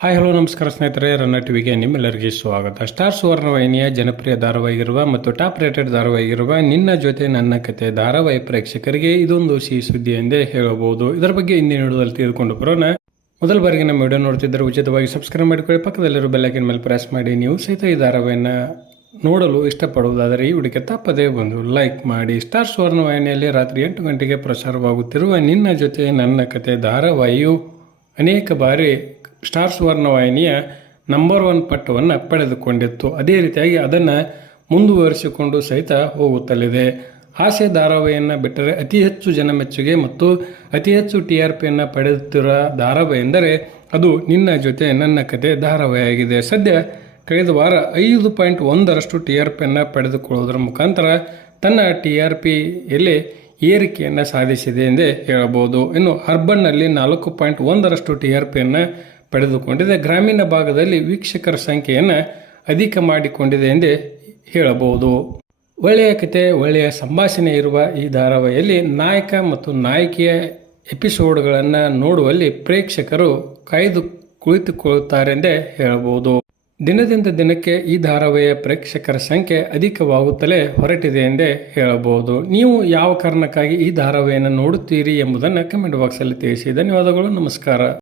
Hi hello ನಮಸ್ಕಾರ ಸ್ನೇಹಿತರೆ, ರನ್ನ ಟಿವಿಗೆ ನಿಮ್ಮೆಲ್ಲರಿಗೆ ಸ್ವಾಗತ. ಸ್ಟಾರ್ ಸುವರ್ಣ ವಾಹಿನಿಯ ಜನಪ್ರಿಯ ಧಾರಾವಾಹಿಗಿರುವ ಮತ್ತು ಟಾಪ್ ರೇಟೆಡ್ ಧಾರಾವಾಹಿಗಿರುವ ನಿನ್ನ ಜೊತೆ ನನ್ನ ಕತೆ ಧಾರಾವಾಹಿ ಪ್ರೇಕ್ಷಕರಿಗೆ ಇದೊಂದು ಸಿಹಿ ಸುದ್ದಿ ಎಂದೇ ಹೇಳಬಹುದು. ಇದರ ಬಗ್ಗೆ ಇಂದಿನ ವಿಡಿಯೋದಲ್ಲಿ ತಿಳಿದುಕೊಂಡು ಬರೋಣ. ಮೊದಲ ಬಾರಿಗೆ ನಮ್ಮ ವಿಡಿಯೋ ನೋಡ್ತಿದ್ದರೆ ಉಚಿತವಾಗಿ ಸಬ್ಸ್ಕ್ರೈಬ್ ಮಾಡಿಕೊಳ್ಳಿ. ಪಕ್ಕದಲ್ಲಿರೋ ಬೆಲ್ಲೈಕನ್ ಮೇಲೆ ಪ್ರೆಸ್ ಮಾಡಿ. ನೀವು ಸಹಿತ ಈ ಧಾರಾವಾಹಿಯನ್ನು ನೋಡಲು ಇಷ್ಟಪಡುವುದಾದರೆ ಈ ವಿಡಿಯೋಕ್ಕೆ ತಪ್ಪದೇ ಬಂದು ಲೈಕ್ ಮಾಡಿ. ಸ್ಟಾರ್ ಸುವರ್ಣ ವಾಹಿನಿಯಲ್ಲಿ ರಾತ್ರಿ ಎಂಟು ಗಂಟೆಗೆ ಪ್ರಸಾರವಾಗುತ್ತಿರುವ ನಿನ್ನ ಜೊತೆ ನನ್ನ ಕತೆ ಧಾರಾವಾಹಿಯು ಅನೇಕ ಬಾರಿ ಸ್ಟಾರ್ ಸುವರ್ಣ ವಾಹಿನಿಯ ನಂಬರ್ ಒನ್ ಪಟ್ಟವನ್ನು ಪಡೆದುಕೊಂಡಿತ್ತು. ಅದೇ ರೀತಿಯಾಗಿ ಅದನ್ನು ಮುಂದುವರಿಸಿಕೊಂಡು ಸಹಿತ ಹೋಗುತ್ತಲಿದೆ. ಆಸೆ ಧಾರಾವಾಹಿಯನ್ನು ಬಿಟ್ಟರೆ ಅತಿ ಹೆಚ್ಚು ಜನಮೆಚ್ಚುಗೆ ಮತ್ತು ಅತಿ ಹೆಚ್ಚು ಟಿ ಆರ್ ಪಿಯನ್ನು ಪಡೆಯುತ್ತಿರುವ ಧಾರಾವಾಹಿ ಎಂದರೆ ಅದು ನಿನ್ನ ಜೊತೆ ನನ್ನ ಕತೆ ಧಾರಾವಾಹಿಯಾಗಿದೆ ಸದ್ಯ ಕಳೆದ ವಾರ ಐದು ಪಾಯಿಂಟ್ ಒಂದರಷ್ಟು ಟಿ ಆರ್ ಪಿಯನ್ನು ಪಡೆದುಕೊಳ್ಳುವುದರ ಮುಖಾಂತರ ತನ್ನ ಟಿ ಆರ್ ಪಿಯಲ್ಲಿ ಏರಿಕೆಯನ್ನು ಸಾಧಿಸಿದೆ ಎಂದೇ ಹೇಳಬಹುದು. ಇನ್ನು ಅರ್ಬನ್ನಲ್ಲಿ ನಾಲ್ಕು ಪಾಯಿಂಟ್ ಒಂದರಷ್ಟು ಟಿ ಆರ್ ಪಿಯನ್ನು ಪಡೆದುಕೊಂಡಿದೆ. ಗ್ರಾಮೀಣ ಭಾಗದಲ್ಲಿ ವೀಕ್ಷಕರ ಸಂಖ್ಯೆಯನ್ನು ಅಧಿಕ ಮಾಡಿಕೊಂಡಿದೆ ಎಂದೇ ಹೇಳಬಹುದು. ಒಳ್ಳೆಯ ಕತೆ, ಒಳ್ಳೆಯ ಸಂಭಾಷಣೆ ಇರುವ ಈ ಧಾರಾವಾಹಿಯಲ್ಲಿ ನಾಯಕ ಮತ್ತು ನಾಯಕಿಯ ಎಪಿಸೋಡ್ಗಳನ್ನು ನೋಡುವಲ್ಲಿ ಪ್ರೇಕ್ಷಕರು ಕಾಯ್ದು ಕುಳಿತುಕೊಳ್ಳುತ್ತಾರೆಂದೇ ಹೇಳಬಹುದು. ದಿನದಿಂದ ದಿನಕ್ಕೆ ಈ ಧಾರಾವಾಹಿಯ ಪ್ರೇಕ್ಷಕರ ಸಂಖ್ಯೆ ಅಧಿಕವಾಗುತ್ತಲೇ ಹೊರಟಿದೆ ಎಂದೇ ಹೇಳಬಹುದು. ನೀವು ಯಾವ ಕಾರಣಕ್ಕಾಗಿ ಈ ಧಾರಾವಾಹಿಯನ್ನು ನೋಡುತ್ತೀರಿ ಎಂಬುದನ್ನು ಕಮೆಂಟ್ ಬಾಕ್ಸಲ್ಲಿ ತಿಳಿಸಿ. ಧನ್ಯವಾದಗಳು, ನಮಸ್ಕಾರ.